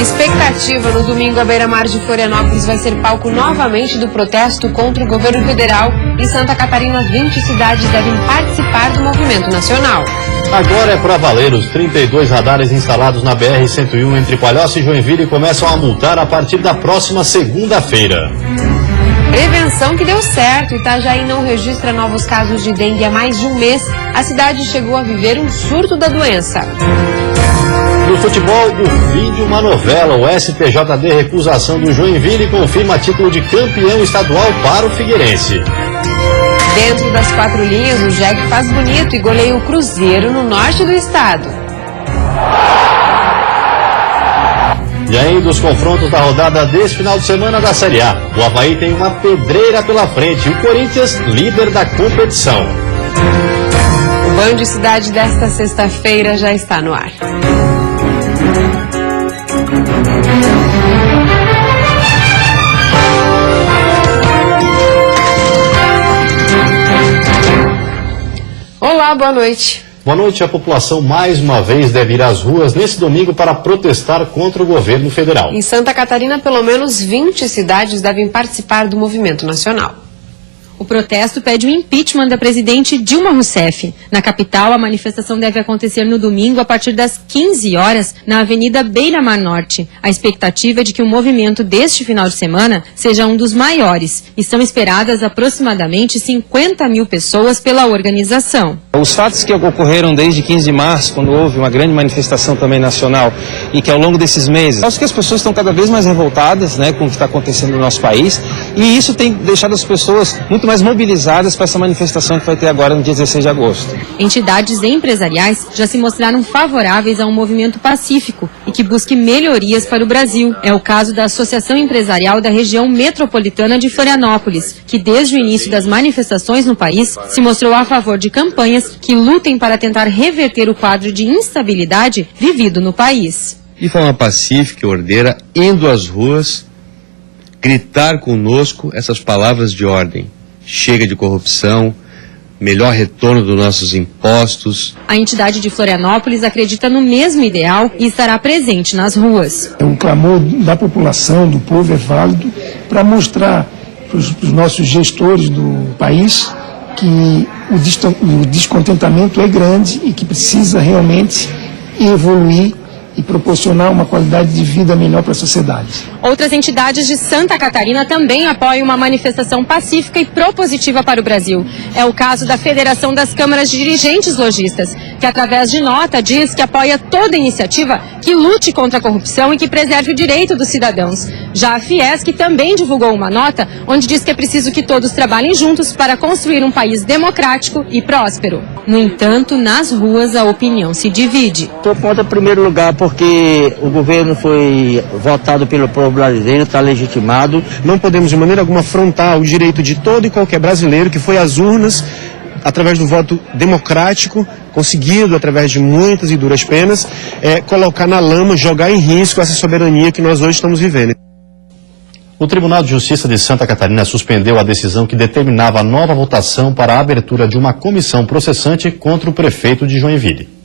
Expectativa: no domingo, a beira-mar de Florianópolis vai ser palco novamente do protesto contra o governo federal. Em Santa Catarina, 20 cidades devem participar do movimento nacional. Agora é para valer. Os 32 radares instalados na BR-101 entre Palhoça e Joinville começam a multar a partir da próxima segunda-feira. Prevenção que deu certo. Itajaí não registra novos casos de dengue há mais de um mês. A cidade chegou a viver um surto da doença. No futebol, o fim de uma novela. O STJD recusa a ação do Joinville e confirma título de campeão estadual para o Figueirense. Dentro das 4 linhas, o Jack faz bonito e goleia o Cruzeiro no norte do estado. E ainda os confrontos da rodada deste final de semana da Série A. O Avaí tem uma pedreira pela frente e o Corinthians, líder da competição. O Band Cidade desta sexta-feira já está no ar. Olá, boa noite. Boa noite. A população mais uma vez deve ir às ruas nesse domingo para protestar contra o governo federal. Em Santa Catarina, pelo menos 20 cidades devem participar do movimento nacional. O protesto pede o impeachment da presidente Dilma Rousseff. Na capital, a manifestação deve acontecer no domingo a partir das 15 horas na Avenida Beira-Mar Norte. A expectativa é de que o movimento deste final de semana seja um dos maiores e são esperadas aproximadamente 50 mil pessoas pela organização. Os fatos que ocorreram desde 15 de março, quando houve uma grande manifestação também nacional, e que ao longo desses meses, acho que as pessoas estão cada vez mais revoltadas, com o que está acontecendo no nosso país, e isso tem deixado as pessoas muito mais mobilizadas para essa manifestação que vai ter agora no dia 16 de agosto. Entidades empresariais já se mostraram favoráveis a um movimento pacífico e que busque melhorias para o Brasil. É o caso da Associação Empresarial da Região Metropolitana de Florianópolis, que desde o início das manifestações no país se mostrou a favor de campanhas que lutem para tentar reverter o quadro de instabilidade vivido no país. De forma pacífica e ordeira, indo às ruas, gritar conosco essas palavras de ordem. Chega de corrupção, melhor retorno dos nossos impostos. A entidade de Florianópolis acredita no mesmo ideal e estará presente nas ruas. O clamor da população, do povo é válido para mostrar para os nossos gestores do país que o descontentamento é grande e que precisa realmente evoluir e proporcionar uma qualidade de vida melhor para a sociedade. Outras entidades de Santa Catarina também apoiam uma manifestação pacífica e propositiva para o Brasil. É o caso da Federação das Câmaras de Dirigentes Lojistas, que através de nota diz que apoia toda iniciativa que lute contra a corrupção e que preserve o direito dos cidadãos. Já a Fiesc também divulgou uma nota onde diz que é preciso que todos trabalhem juntos para construir um país democrático e próspero. No entanto, nas ruas a opinião se divide. Estou contra, em primeiro lugar, porque o governo foi votado pelo povo brasileiro, está legitimado. Não podemos de maneira alguma afrontar o direito de todo e qualquer brasileiro que foi às urnas através do voto democrático, conseguido através de muitas e duras penas, colocar na lama, jogar em risco essa soberania que nós hoje estamos vivendo. O Tribunal de Justiça de Santa Catarina suspendeu a decisão que determinava a nova votação para a abertura de uma comissão processante contra o prefeito de Joinville.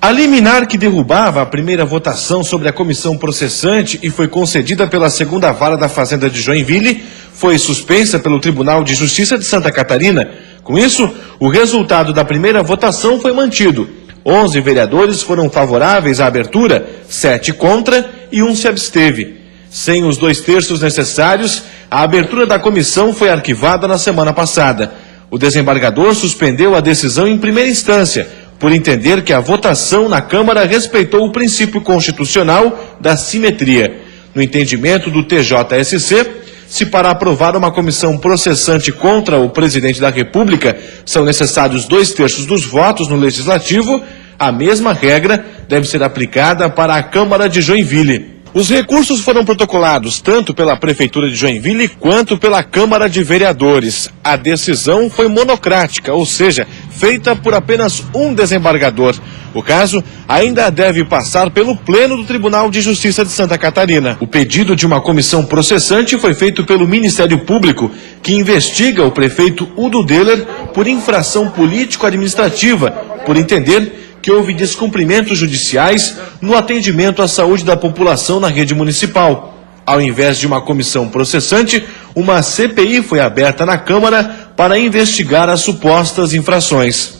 A liminar que derrubava a primeira votação sobre a comissão processante e foi concedida pela segunda vara da Fazenda de Joinville foi suspensa pelo Tribunal de Justiça de Santa Catarina. Com isso, o resultado da primeira votação foi mantido. 11 vereadores foram favoráveis à abertura, 7 contra e 1 se absteve. Sem os 2/3 necessários, a abertura da comissão foi arquivada na semana passada. O desembargador suspendeu a decisão em primeira instância, por entender que a votação na Câmara respeitou o princípio constitucional da simetria. No entendimento do TJSC, se para aprovar uma comissão processante contra o presidente da República são necessários 2/3 dos votos no Legislativo, a mesma regra deve ser aplicada para a Câmara de Joinville. Os recursos foram protocolados tanto pela Prefeitura de Joinville quanto pela Câmara de Vereadores. A decisão foi monocrática, ou seja, feita por apenas um desembargador. O caso ainda deve passar pelo Pleno do Tribunal de Justiça de Santa Catarina. O pedido de uma comissão processante foi feito pelo Ministério Público, que investiga o prefeito Udo Deller por infração político-administrativa, por entender que houve descumprimentos judiciais no atendimento à saúde da população na rede municipal. Ao invés de uma comissão processante, uma CPI foi aberta na Câmara para investigar as supostas infrações.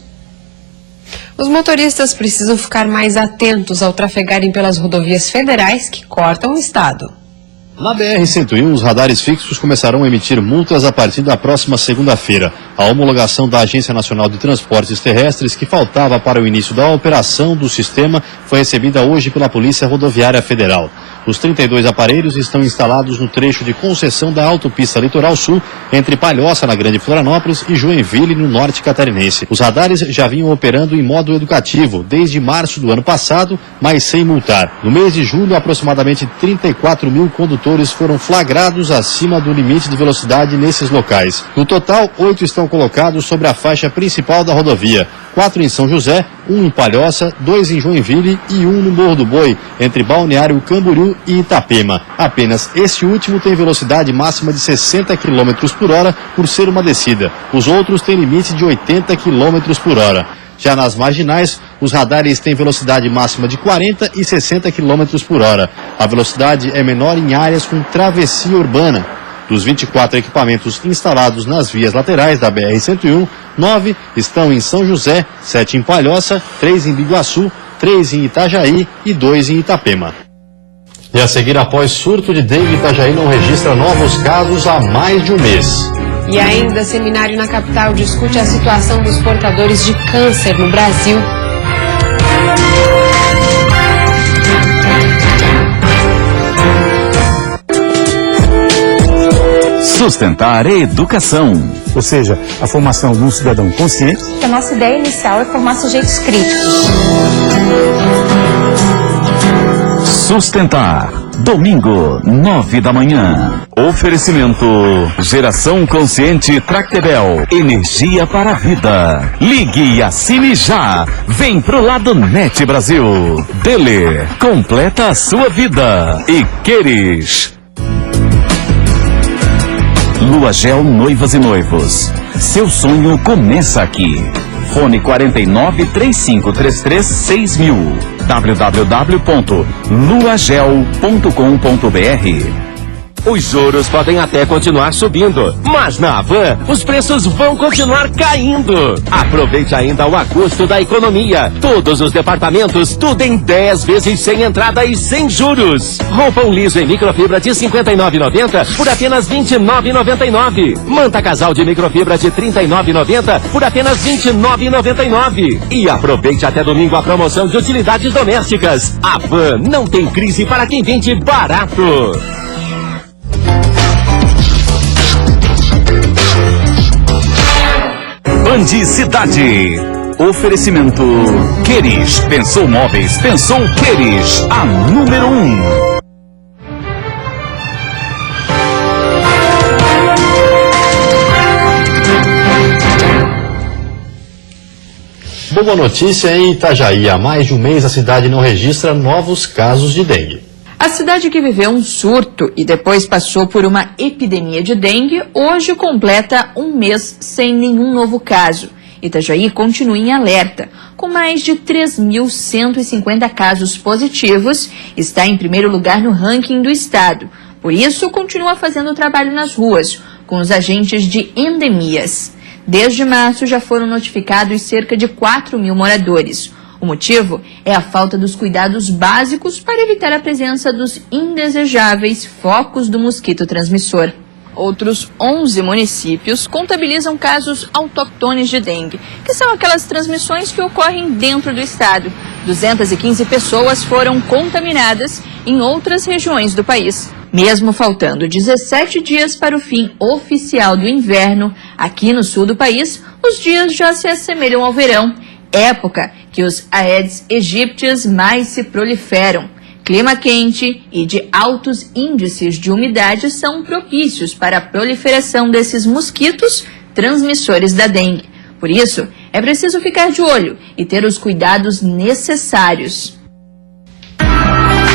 Os motoristas precisam ficar mais atentos ao trafegarem pelas rodovias federais que cortam o estado. Na BR-101, os radares fixos começarão a emitir multas a partir da próxima segunda-feira. A homologação da Agência Nacional de Transportes Terrestres, que faltava para o início da operação do sistema, foi recebida hoje pela Polícia Rodoviária Federal. Os 32 aparelhos estão instalados no trecho de concessão da Autopista Litoral Sul, entre Palhoça, na Grande Florianópolis, e Joinville, no norte catarinense. Os radares já vinham operando em modo educativo desde março do ano passado, mas sem multar. No mês de julho, aproximadamente 34 mil condutores foram flagrados acima do limite de velocidade nesses locais. No total, 8 estão colocados sobre a faixa principal da rodovia. 4 em São José, 1 em Palhoça, 2 em Joinville e 1 no Morro do Boi, entre Balneário Camboriú e Itapema. Apenas esse último tem velocidade máxima de 60 km por hora por ser uma descida. Os outros têm limite de 80 km por hora. Já nas marginais, os radares têm velocidade máxima de 40 e 60 km por hora. A velocidade é menor em áreas com travessia urbana. Dos 24 equipamentos instalados nas vias laterais da BR-101, 9 estão em São José, 7 em Palhoça, 3 em Biguaçu, 3 em Itajaí e 2 em Itapema. E a seguir, após surto de dengue, Itajaí não registra novos casos há mais de um mês. E ainda, seminário na capital discute a situação dos portadores de câncer no Brasil. Sustentar a educação. Ou seja, a formação de um cidadão consciente. A nossa ideia inicial é formar sujeitos críticos. Sustentar. Domingo, 9 da manhã. Oferecimento. Geração Consciente Tractebel. Energia para a vida. Ligue e assine já. Vem pro lado Net Brasil. Dele. Completa a sua vida. E Queres. Lua Gel Noivas e Noivos. Seu sonho começa aqui. Fone 49-3533-6000. www.luagel.com.br. Os juros podem até continuar subindo, mas na Havan os preços vão continuar caindo. Aproveite ainda o agosto da economia. Todos os departamentos, tudo em 10 vezes sem entrada e sem juros. Roupão liso em microfibra de R$ 59,90 por apenas R$ 29,99. Manta casal de microfibra de R$ 39,90 por apenas R$ 29,99. E aproveite até domingo a promoção de utilidades domésticas. Havan não tem crise para quem vende barato. Band Cidade. Oferecimento Queres. Pensou móveis, pensou Queres. A número 1. Boa notícia em Itajaí. Há mais de um mês a cidade não registra novos casos de dengue. A cidade que viveu um surto e depois passou por uma epidemia de dengue, hoje completa um mês sem nenhum novo caso. Itajaí continua em alerta. Com mais de 3.150 casos positivos, está em primeiro lugar no ranking do estado. Por isso, continua fazendo trabalho nas ruas, com os agentes de endemias. Desde março, já foram notificados cerca de 4.000 moradores. O motivo é a falta dos cuidados básicos para evitar a presença dos indesejáveis focos do mosquito transmissor. Outros 11 municípios contabilizam casos autóctones de dengue, que são aquelas transmissões que ocorrem dentro do estado. 215 pessoas foram contaminadas em outras regiões do país. Mesmo faltando 17 dias para o fim oficial do inverno, aqui no sul do país, os dias já se assemelham ao verão, época que os Aedes aegypti mais se proliferam. Clima quente e de altos índices de umidade são propícios para a proliferação desses mosquitos transmissores da dengue. Por isso, é preciso ficar de olho e ter os cuidados necessários.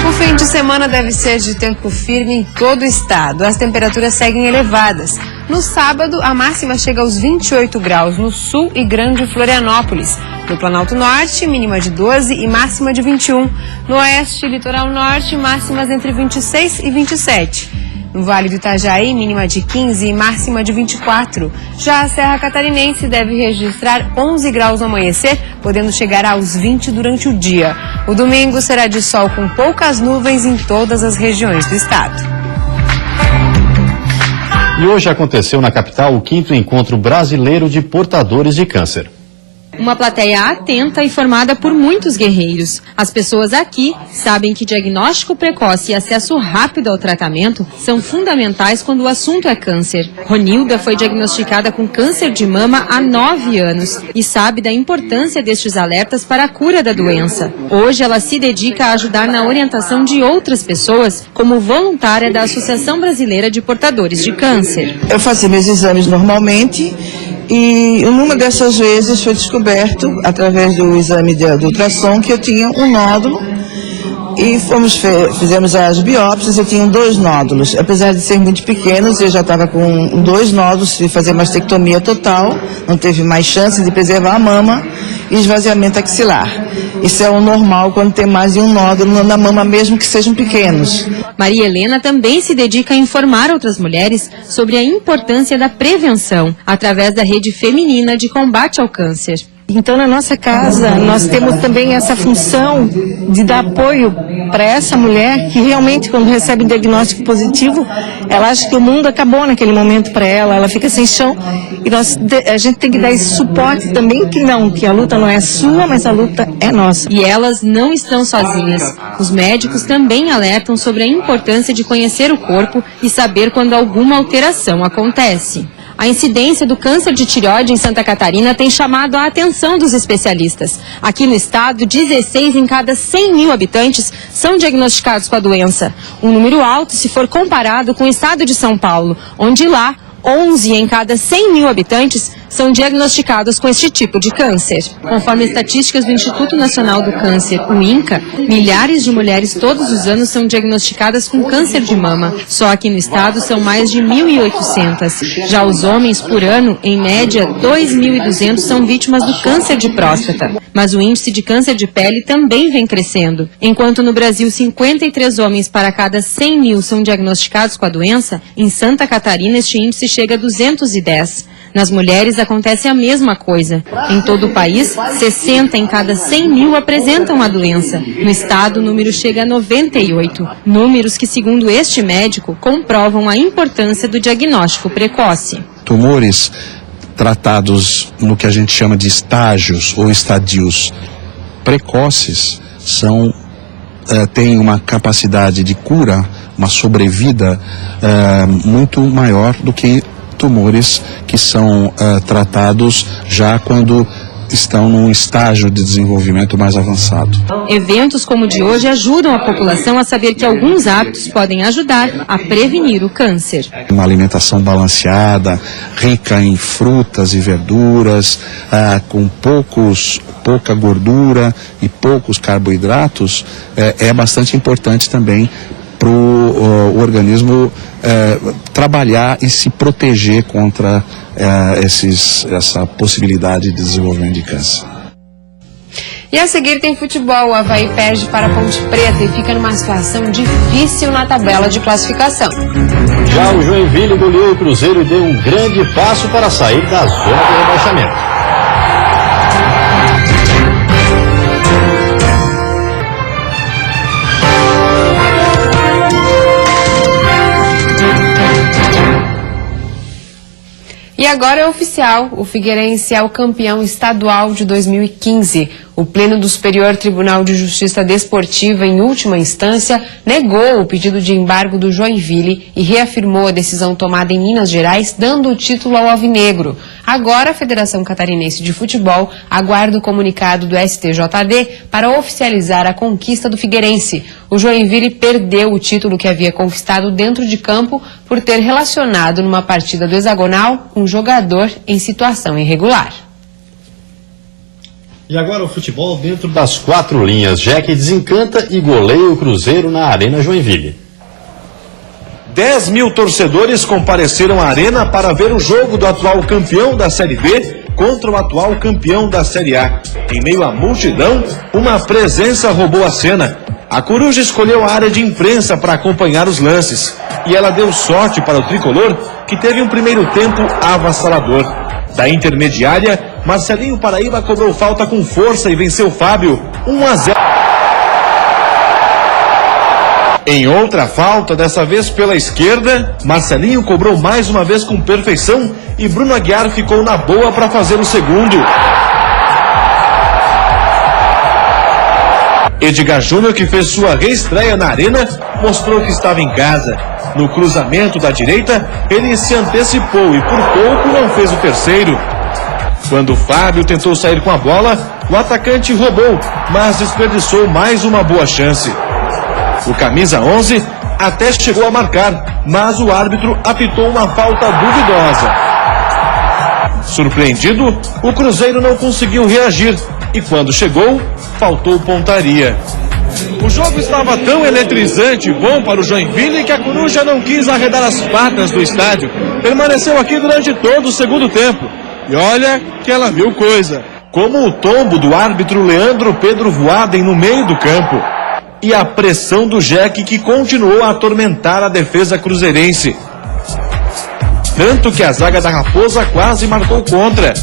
O fim de semana deve ser de tempo firme em todo o estado. As temperaturas seguem elevadas. No sábado, a máxima chega aos 28 graus no sul e Grande Florianópolis. No Planalto Norte, mínima de 12 e máxima de 21. No Oeste e Litoral Norte, máximas entre 26 e 27. No Vale do Itajaí, mínima de 15 e máxima de 24. Já a Serra Catarinense deve registrar 11 graus no amanhecer, podendo chegar aos 20 durante o dia. O domingo será de sol com poucas nuvens em todas as regiões do estado. E hoje aconteceu na capital o 5º Encontro Brasileiro de Portadores de Câncer. Uma plateia atenta e formada por muitos guerreiros. As pessoas aqui sabem que diagnóstico precoce e acesso rápido ao tratamento são fundamentais quando o assunto é câncer. Ronilda foi diagnosticada com câncer de mama há 9 anos e sabe da importância destes alertas para a cura da doença. Hoje ela se dedica a ajudar na orientação de outras pessoas como voluntária da Associação Brasileira de Portadores de Câncer. Eu fazia meus exames normalmente. E numa dessas vezes foi descoberto, através do exame de ultrassom, que eu tinha um nódulo e fizemos as biópsias. Eu tinha 2 nódulos. Apesar de serem muito pequenos, eu já estava com 2 nódulos de fazer mastectomia total, não teve mais chance de preservar a mama e esvaziamento axilar. Isso é o normal quando tem mais de um nódulo na mama, mesmo que sejam pequenos. Maria Helena também se dedica a informar outras mulheres sobre a importância da prevenção, através da Rede Feminina de Combate ao Câncer. Então, na nossa casa, nós temos também essa função de dar apoio para essa mulher que realmente, quando recebe um diagnóstico positivo, ela acha que o mundo acabou naquele momento para ela, ela fica sem chão. E a gente tem que dar esse suporte também, que a luta não é sua, mas a luta é nossa. E elas não estão sozinhas. Os médicos também alertam sobre a importância de conhecer o corpo e saber quando alguma alteração acontece. A incidência do câncer de tireoide em Santa Catarina tem chamado a atenção dos especialistas. Aqui no estado, 16 em cada 100 mil habitantes são diagnosticados com a doença. Um número alto se for comparado com o estado de São Paulo, onde lá 11 em cada 100 mil habitantes são diagnosticados com este tipo de câncer. Conforme estatísticas do Instituto Nacional do Câncer, o INCA, milhares de mulheres todos os anos são diagnosticadas com câncer de mama. Só aqui no estado são mais de 1.800. Já os homens, por ano, em média, 2.200 são vítimas do câncer de próstata. Mas o índice de câncer de pele também vem crescendo. Enquanto no Brasil 53 homens para cada 100 mil são diagnosticados com a doença, em Santa Catarina este índice chega a 210. Nas mulheres acontece a mesma coisa. Em todo o país, 60 em cada 100 mil apresentam a doença. No estado, o número chega a 98. Números que, segundo este médico, comprovam a importância do diagnóstico precoce. Tumores tratados no que a gente chama de estágios ou estadios precoces têm uma capacidade de cura, uma sobrevida muito maior do que tumores que são tratados já quando estão num estágio de desenvolvimento mais avançado. Eventos como o de hoje ajudam a população a saber que alguns hábitos podem ajudar a prevenir o câncer. Uma alimentação balanceada, rica em frutas e verduras, com pouca gordura e poucos carboidratos, é bastante importante também para o organismo trabalhar e se proteger contra essa possibilidade de desenvolvimento de câncer. E a seguir tem futebol. O Avaí perde para a Ponte Preta e fica numa situação difícil na tabela de classificação. Já o Joinville goleou o Cruzeiro e deu um grande passo para sair da zona de rebaixamento. E agora é oficial, o Figueirense é o campeão estadual de 2015. O Pleno do Superior Tribunal de Justiça Desportiva, em última instância, negou o pedido de embargo do Joinville e reafirmou a decisão tomada em Minas Gerais, dando o título ao Alvinegro. Agora, a Federação Catarinense de Futebol aguarda o comunicado do STJD para oficializar a conquista do Figueirense. O Joinville perdeu o título que havia conquistado dentro de campo por ter relacionado numa partida do hexagonal um jogador em situação irregular. E agora o futebol dentro das 4 linhas. Jack desencanta e goleia o Cruzeiro na Arena Joinville. 10 mil torcedores compareceram à arena para ver o jogo do atual campeão da Série B contra o atual campeão da Série A. Em meio à multidão, uma presença roubou a cena. A Coruja escolheu a área de imprensa para acompanhar os lances. E ela deu sorte para o tricolor, que teve um primeiro tempo avassalador. Da intermediária, Marcelinho Paraíba cobrou falta com força e venceu Fábio, 1-0. Em outra falta, dessa vez pela esquerda, Marcelinho cobrou mais uma vez com perfeição e Bruno Aguiar ficou na boa para fazer o segundo. Edgar Júnior, que fez sua reestreia na arena, mostrou que estava em casa. No cruzamento da direita, ele se antecipou e por pouco não fez o terceiro. Quando Fábio tentou sair com a bola, o atacante roubou, mas desperdiçou mais uma boa chance. O camisa 11 até chegou a marcar, mas o árbitro apitou uma falta duvidosa. Surpreendido, o Cruzeiro não conseguiu reagir e quando chegou, faltou pontaria. O jogo estava tão eletrizante e bom para o Joinville que a Coruja não quis arredar as patas do estádio. Permaneceu aqui durante todo o segundo tempo. E olha que ela viu coisa. Como o tombo do árbitro Leandro Pedro Voaden no meio do campo. E a pressão do Jeque, que continuou a atormentar a defesa cruzeirense. Tanto que a zaga da Raposa quase marcou contra.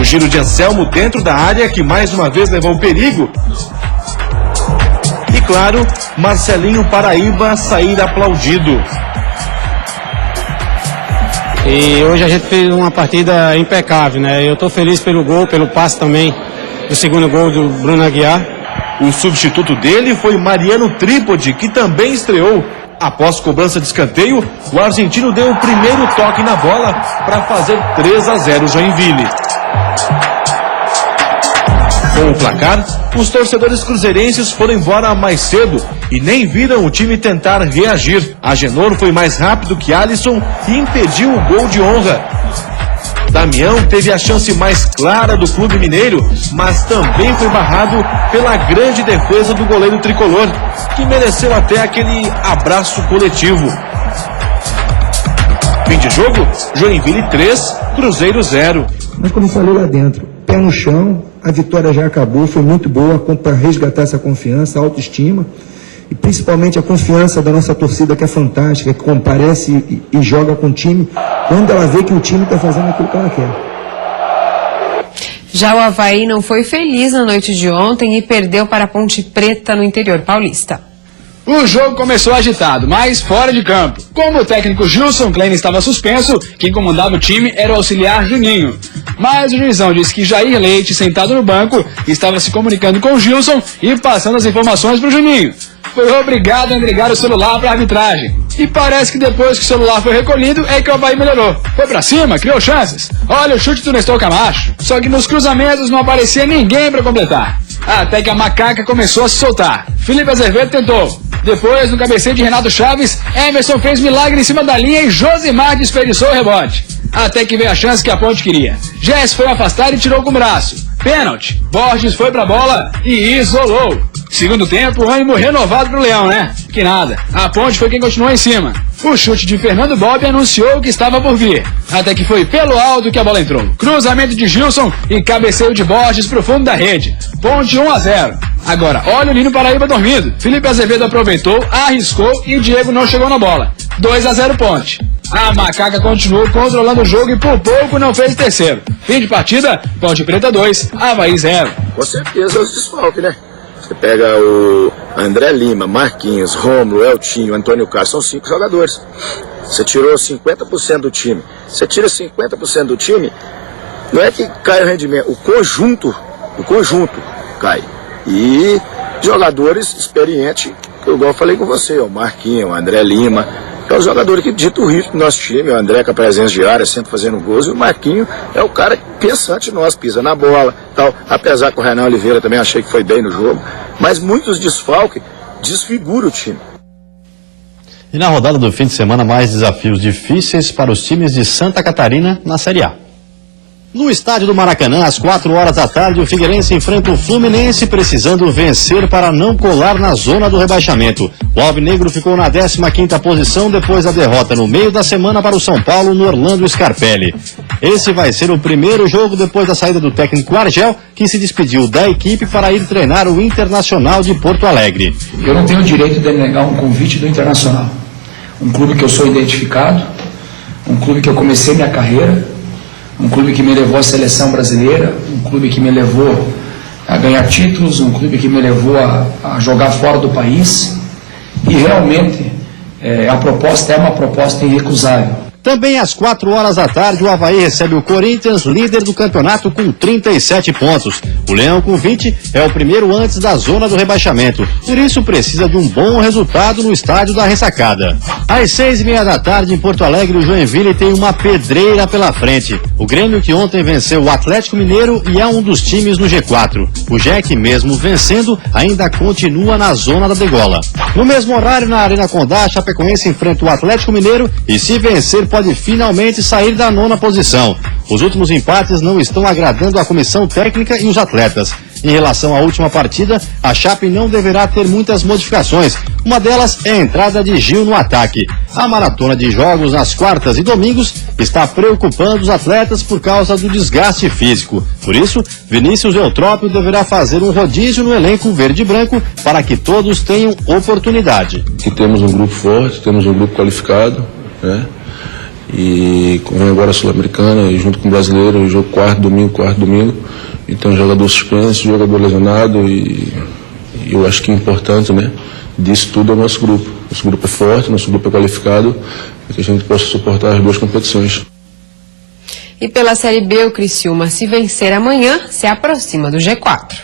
O giro de Anselmo dentro da área, que mais uma vez levou perigo. E claro, Marcelinho Paraíba sair aplaudido. E hoje a gente fez uma partida impecável, né? Eu estou feliz pelo gol, pelo passe também do segundo gol do Bruno Aguiar. O substituto dele foi Mariano Trípode, que também estreou. Após cobrança de escanteio, o argentino deu o primeiro toque na bola para fazer 3-0 Joinville. Com o placar, os torcedores cruzeirenses foram embora mais cedo e nem viram o time tentar reagir. Agenor foi mais rápido que Alisson e impediu o gol de honra. Damião teve a chance mais clara do clube mineiro, mas também foi barrado pela grande defesa do goleiro tricolor, que mereceu até aquele abraço coletivo. Fim de jogo, Joinville 3, Cruzeiro 0. Mas como falei lá dentro, pé no chão, a vitória já acabou, foi muito boa para resgatar essa confiança, a autoestima e principalmente a confiança da nossa torcida, que é fantástica, que comparece e joga com o time quando ela vê que o time está fazendo aquilo que ela quer. Já o Avaí não foi feliz na noite de ontem e perdeu para a Ponte Preta no interior paulista. O jogo começou agitado, mas fora de campo. Como o técnico Gilson Klein estava suspenso, quem comandava o time era o auxiliar Juninho. Mas o juizão disse que Jair Leite, sentado no banco, estava se comunicando com o Gilson e passando as informações para o Juninho. Foi obrigado a entregar o celular para a arbitragem. E parece que depois que o celular foi recolhido é que o Avaí melhorou. Foi pra cima, criou chances. Olha o chute do Nestor Camacho. Só que nos cruzamentos não aparecia ninguém para completar. Até que a macaca começou a se soltar. Felipe Azevedo tentou. Depois, no cabeceio de Renato Chaves, Emerson fez milagre em cima da linha e Josimar desperdiçou o rebote. Até que veio a chance que a Ponte queria. Jess foi afastar e tirou com o braço. Pênalti. Borges foi pra bola e isolou. Segundo tempo, ânimo renovado pro Leão, né? Que nada. A Ponte foi quem continuou em cima. O chute de Fernando Bob anunciou que estava por vir. Até que foi pelo alto que a bola entrou. Cruzamento de Gilson e cabeceio de Borges pro fundo da rede. Ponte 1-0. Agora, olha o Nino Paraíba dormindo. Felipe Azevedo aproveitou, arriscou e Diego não chegou na bola. 2-0 Ponte. A macaca continuou controlando o jogo e por pouco não fez terceiro. Fim de partida, Ponte Preta 2, Avaí 0. Com certeza os desfalques, né? Você pega o André Lima, Marquinhos, Rômulo, Eltinho, Antônio Carlos, são 5 jogadores. Você tirou 50% do time. Você tira 50% do time, não é que cai o rendimento, o conjunto cai. E jogadores experientes, igual eu falei com você, o Marquinhos, o André Lima, que é o jogador que dita o ritmo do nosso time, o André com a presença de área, sempre fazendo gols, e o Marquinho é o cara pensante nosso, pisa na bola, tal. Apesar que o Renan Oliveira também achei que foi bem no jogo, mas muitos desfalques desfiguram o time. E na rodada do fim de semana, mais desafios difíceis para os times de Santa Catarina na Série A. No estádio do Maracanã, às 4h, o Figueirense enfrenta o Fluminense, precisando vencer para não colar na zona do rebaixamento. O alvinegro ficou na 15ª posição depois da derrota no meio da semana para o São Paulo no Orlando Scarpelli. Esse vai ser o primeiro jogo depois da saída do técnico Argel, que se despediu da equipe para ir treinar o Internacional de Porto Alegre. Eu não tenho o direito de negar um convite do Internacional. Um clube que eu sou identificado, um clube que eu comecei minha carreira, um clube que me levou à seleção brasileira, um clube que me levou a ganhar títulos, um clube que me levou a jogar fora do país. E realmente a proposta é uma proposta irrecusável. Também às 4h, o Avaí recebe o Corinthians, líder do campeonato, com 37 pontos. O Leão, com 20, é o primeiro antes da zona do rebaixamento. Por isso, precisa de um bom resultado no estádio da Ressacada. Às 6h30 em Porto Alegre, o Joinville tem uma pedreira pela frente. O Grêmio, que ontem venceu o Atlético Mineiro e é um dos times no G4. O Jack, mesmo vencendo, ainda continua na zona da degola. No mesmo horário, na Arena Condá, a Chapecoense enfrenta o Atlético Mineiro e, se vencer, pode finalmente sair da 9ª posição. Os últimos empates não estão agradando a comissão técnica e os atletas. Em relação à última partida, a Chape não deverá ter muitas modificações. Uma delas é a entrada de Gil no ataque. A maratona de jogos nas quartas e domingos está preocupando os atletas por causa do desgaste físico. Por isso, Vinícius Eutrópio deverá fazer um rodízio no elenco verde e branco para que todos tenham oportunidade. Aqui temos um grupo forte, temos um grupo qualificado, né? E vem agora a Sul-Americana, e junto com o brasileiro, o jogo quarto domingo. Então, jogador suspenso, jogador lesionado, e eu acho que é importante, né? Disso tudo é o nosso grupo. Nosso grupo é forte, nosso grupo é qualificado, para que a gente possa suportar as duas competições. E pela Série B, o Criciúma, se vencer amanhã, se aproxima do G4.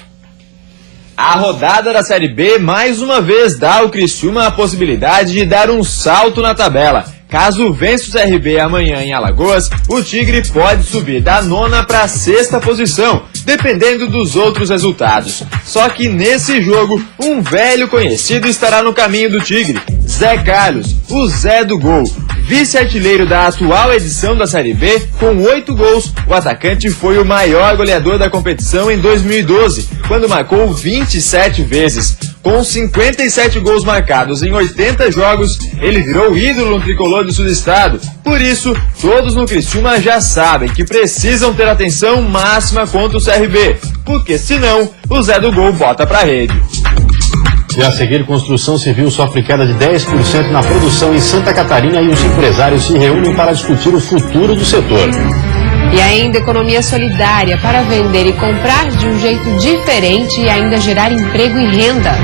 A rodada da Série B, mais uma vez, dá ao Criciúma a possibilidade de dar um salto na tabela. Caso vença o CRB amanhã em Alagoas, o Tigre pode subir da 9ª para a 6ª posição, dependendo dos outros resultados. Só que nesse jogo, um velho conhecido estará no caminho do Tigre, Zé Carlos, o Zé do Gol. Vice-artilheiro da atual edição da Série B, com 8 gols, o atacante foi o maior goleador da competição em 2012, quando marcou 27 vezes. Com 57 gols marcados em 80 jogos, ele virou ídolo no tricolor do Sudestado. Por isso, todos no Criciúma já sabem que precisam ter atenção máxima contra o CRB, porque senão o Zé do Gol bota pra rede. E a seguir, construção civil sofre queda de 10% na produção em Santa Catarina e os empresários se reúnem para discutir o futuro do setor. E ainda economia solidária para vender e comprar de um jeito diferente e ainda gerar emprego e renda.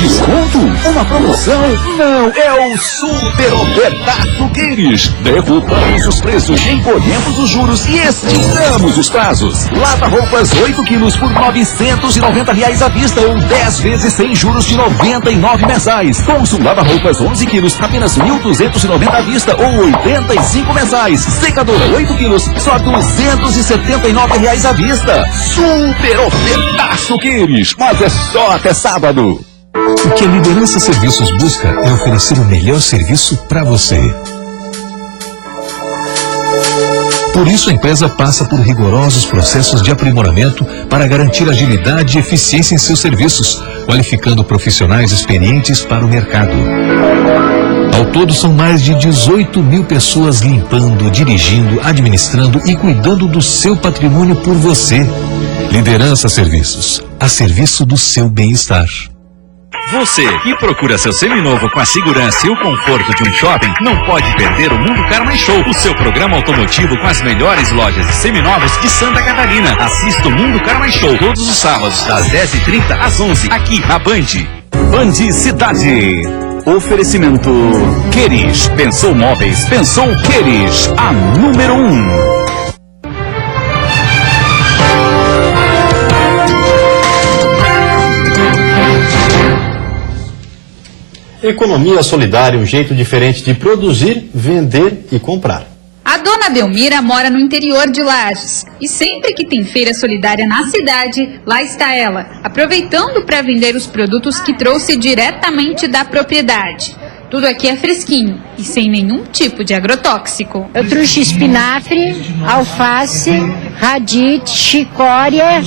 Desconto? Uma promoção? Não, é o Super Ofertaço Queires. Derrubamos os preços, encolhemos os juros e esticamos os prazos. Lava-roupas 8 quilos por R$990 à vista ou 10 vezes sem juros de 99 mensais. Consul lava-roupas 11 quilos, apenas R$1.290 à vista ou 85 mensais. Secadora 8 quilos, só R$279 à vista. Super Ofertaço Queires, mas é só até sábado. O que a Liderança Serviços busca é oferecer o melhor serviço para você. Por isso, a empresa passa por rigorosos processos de aprimoramento para garantir agilidade e eficiência em seus serviços, qualificando profissionais experientes para o mercado. Ao todo, são mais de 18 mil pessoas limpando, dirigindo, administrando e cuidando do seu patrimônio por você. Liderança Serviços, a serviço do seu bem-estar. Você que procura seu seminovo com a segurança e o conforto de um shopping, não pode perder o Mundo Car Mais Show, o seu programa automotivo com as melhores lojas de seminovos de Santa Catarina. Assista o Mundo Car Mais Show todos os sábados, das 10h30 às 11h, aqui na Band. Band Cidade. Oferecimento Queires. Pensou móveis, pensou Queires. A número 1. Economia solidária, um jeito diferente de produzir, vender e comprar. A dona Delmira mora no interior de Lages e sempre que tem feira solidária na cidade, lá está ela, aproveitando para vender os produtos que trouxe diretamente da propriedade. Tudo aqui é fresquinho e sem nenhum tipo de agrotóxico. Eu trouxe espinafre, alface, radite, chicória,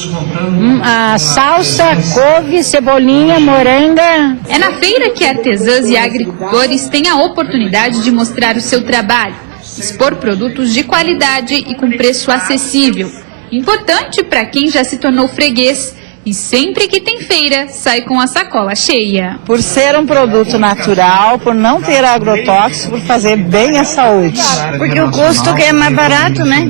salsa, couve, cebolinha, moranga. É na feira que artesãs e agricultores têm a oportunidade de mostrar o seu trabalho, expor produtos de qualidade e com preço acessível. Importante para quem já se tornou freguês. E sempre que tem feira, sai com a sacola cheia. Por ser um produto natural, por não ter agrotóxico, por fazer bem à saúde. Porque o custo é mais barato, né?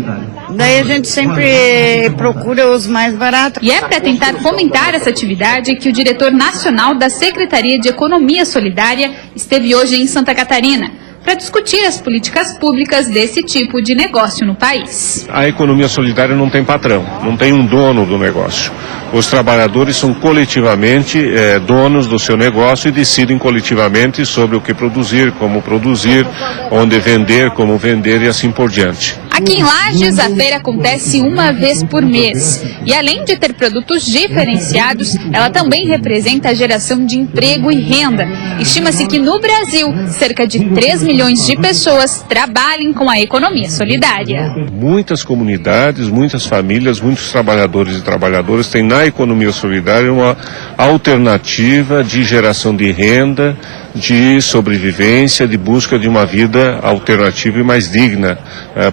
Daí a gente sempre procura os mais baratos. E é para tentar fomentar essa atividade que o diretor nacional da Secretaria de Economia Solidária esteve hoje em Santa Catarina, para discutir as políticas públicas desse tipo de negócio no país. A economia solidária não tem patrão, não tem um dono do negócio. Os trabalhadores são coletivamente donos do seu negócio e decidem coletivamente sobre o que produzir, como produzir, onde vender, como vender e assim por diante. Aqui em Lages, a feira acontece uma vez por mês. E além de ter produtos diferenciados, ela também representa a geração de emprego e renda. Estima-se que no Brasil, cerca de 3 milhões de pessoas trabalhem com a economia solidária. Muitas comunidades, muitas famílias, muitos trabalhadores e trabalhadoras têm na economia solidária uma alternativa de geração de renda, de sobrevivência, de busca de uma vida alternativa e mais digna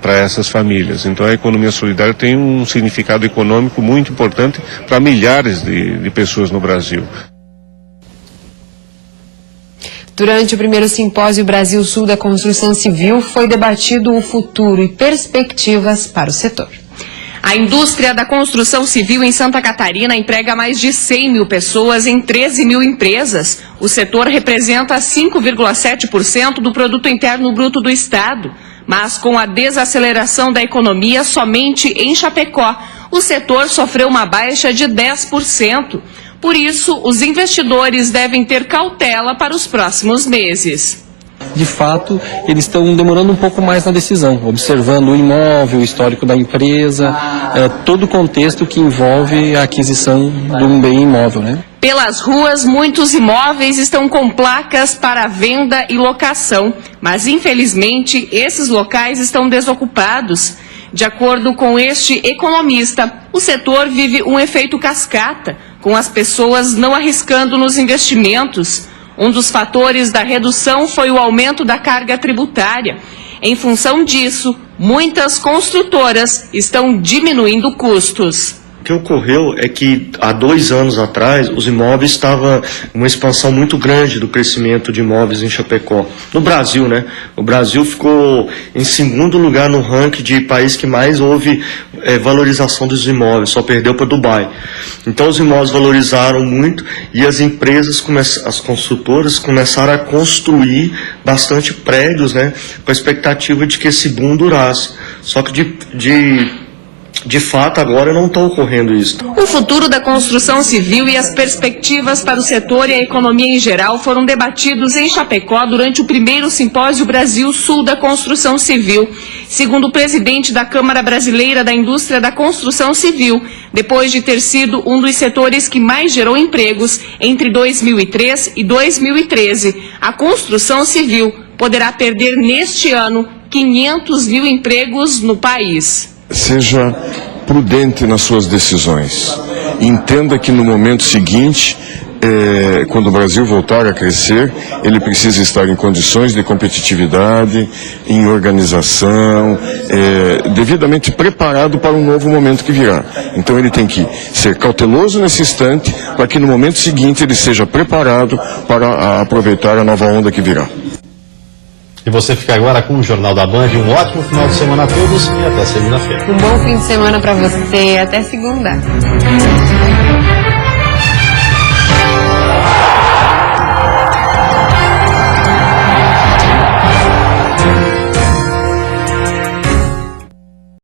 para essas famílias. Então a economia solidária tem um significado econômico muito importante para milhares de pessoas no Brasil. Durante o primeiro simpósio Brasil-Sul da Construção Civil, foi debatido o futuro e perspectivas para o setor. A indústria da construção civil em Santa Catarina emprega mais de 100 mil pessoas em 13 mil empresas. O setor representa 5,7% do produto interno bruto do estado. Mas com a desaceleração da economia somente em Chapecó, o setor sofreu uma baixa de 10%. Por isso, os investidores devem ter cautela para os próximos meses. De fato, eles estão demorando um pouco mais na decisão, observando o imóvel, o histórico da empresa, todo o contexto que envolve a aquisição de um bem imóvel, né? Pelas ruas, muitos imóveis estão com placas para venda e locação, mas infelizmente esses locais estão desocupados. De acordo com este economista, o setor vive um efeito cascata, com as pessoas não arriscando nos investimentos. Um dos fatores da redução foi o aumento da carga tributária. Em função disso, muitas construtoras estão diminuindo custos. O que ocorreu é que há 2 anos atrás os imóveis estavam uma expansão muito grande do crescimento de imóveis em Chapecó. No Brasil, né? O Brasil ficou em 2º lugar no ranking de país que mais houve valorização dos imóveis, só perdeu para Dubai. Então os imóveis valorizaram muito e as empresas, as construtoras começaram a construir bastante prédios, né? Com a expectativa de que esse boom durasse. Só que de fato, agora não está ocorrendo isso. O futuro da construção civil e as perspectivas para o setor e a economia em geral foram debatidos em Chapecó durante o primeiro simpósio Brasil-Sul da Construção Civil. Segundo o presidente da Câmara Brasileira da Indústria da Construção Civil, depois de ter sido um dos setores que mais gerou empregos entre 2003 e 2013, a construção civil poderá perder neste ano 500 mil empregos no país. Seja prudente nas suas decisões. Entenda que no momento seguinte, quando o Brasil voltar a crescer, ele precisa estar em condições de competitividade, em organização, devidamente preparado para um novo momento que virá. Então ele tem que ser cauteloso nesse instante, para que no momento seguinte ele seja preparado para aproveitar a nova onda que virá. E você fica agora com o Jornal da Band. Um ótimo final de semana a todos e até segunda-feira. Um bom fim de semana para você. Até segunda.